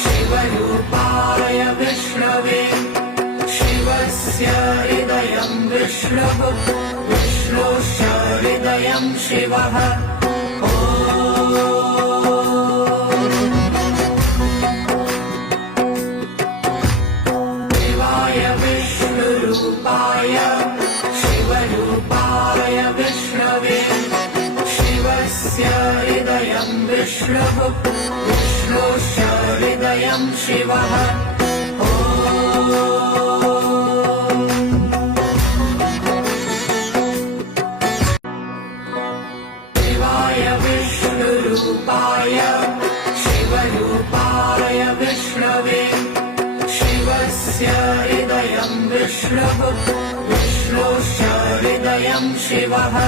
शिवरूपाय विष्णवे शिवस्य हृदयं विष्णुः विष्णोश्च हृदयं शिवः शिवाय विष्णुरूपाय शिवरूपाय विष्णवे शिवस्य हृदयं विष्णुः विष्णोश्च हृदयं शिवः शिवाय विष्णुरूपाय शिवरूपाय विष्णवे शिवस्य हृदयं विष्णुः विष्णोश्च हृदयं शिवः